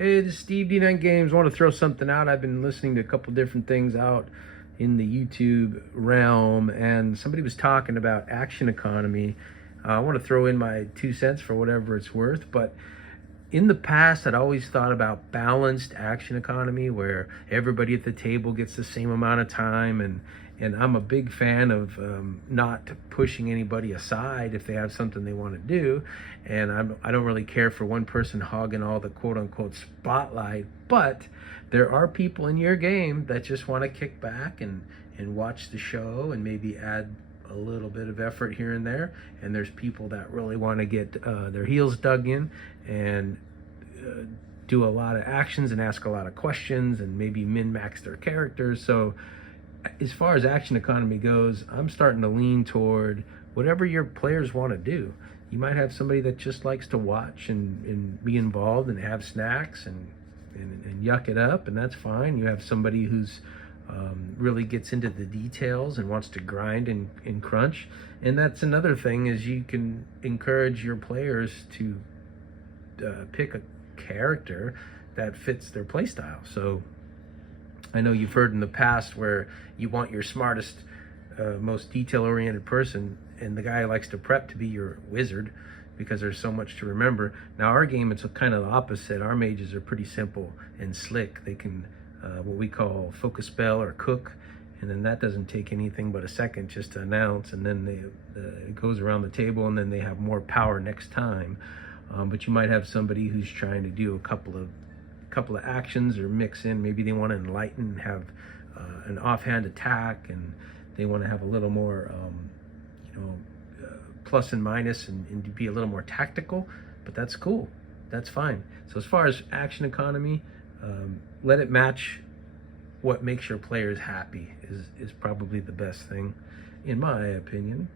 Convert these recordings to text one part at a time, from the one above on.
Hey, this is Steve D9 Games. I want to throw something out. I've been listening to a couple different things out in the YouTube realm, and somebody was talking about action economy. I want to throw in my 2 cents for whatever it's worth, but in the past, I'd always thought about balanced action economy where everybody at the table gets the same amount of time, and I'm a big fan of not pushing anybody aside if they have something they want to do, and I don't really care for one person hogging all the quote-unquote spotlight, but there are people in your game that just want to kick back and watch the show and maybe add a little bit of effort here and there, and there's people that really want to get their heels dug in and do a lot of actions and ask a lot of questions and maybe min-max their characters. So as far as action economy goes, I'm starting to lean toward whatever your players want to do. You might have somebody that just likes to watch and be involved and have snacks and yuck it up, and that's fine. You have somebody who's really gets into the details and wants to grind and crunch, and that's another thing, is you can encourage your players to pick a character that fits their play style. So I know you've heard in the past where you want your smartest, most detail-oriented person, and the guy who likes to prep to be your wizard because there's so much to remember. Now our game, it's kind of the opposite. Our mages are pretty simple and slick. They can what we call focus spell or cook, and then that doesn't take anything but a second just to announce, and then it goes around the table, and then they have more power next time. But you might have somebody who's trying to do a couple of actions or mix in. Maybe they want to enlighten, have an offhand attack, and they want to have a little more plus and minus and be a little more tactical, but that's cool. That's fine. So as far as action economy, let it match what makes your players happy is probably the best thing, in my opinion.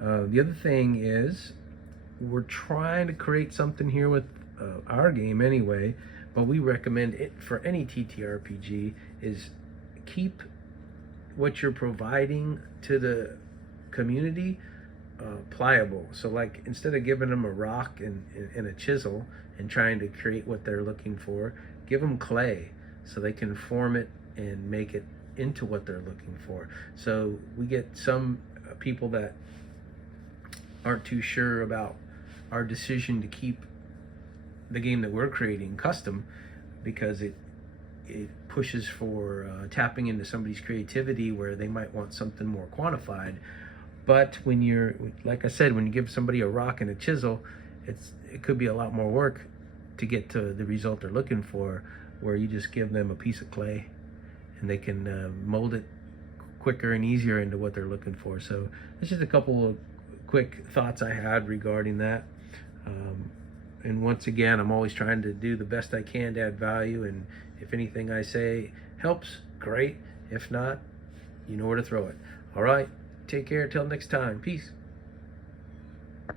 The other thing is, we're trying to create something here with our game anyway, but we recommend it for any TTRPG is keep what you're providing to the community pliable. So like, instead of giving them a rock and a chisel and trying to create what they're looking for, give them clay so they can form it and make it into what they're looking for. So we get some people that aren't too sure about our decision to keep the game that we're creating custom, because it pushes for tapping into somebody's creativity where they might want something more quantified. But when you're, like I said, when you give somebody a rock and a chisel, it could be a lot more work to get to the result they're looking for, where you just give them a piece of clay and they can mold it quicker and easier into what they're looking for. So it's just a couple of quick thoughts I had regarding that. And once again, I'm always trying to do the best I can to add value, and if anything I say helps, great. If not, you know where to throw it. All right, take care, till next time. Peace.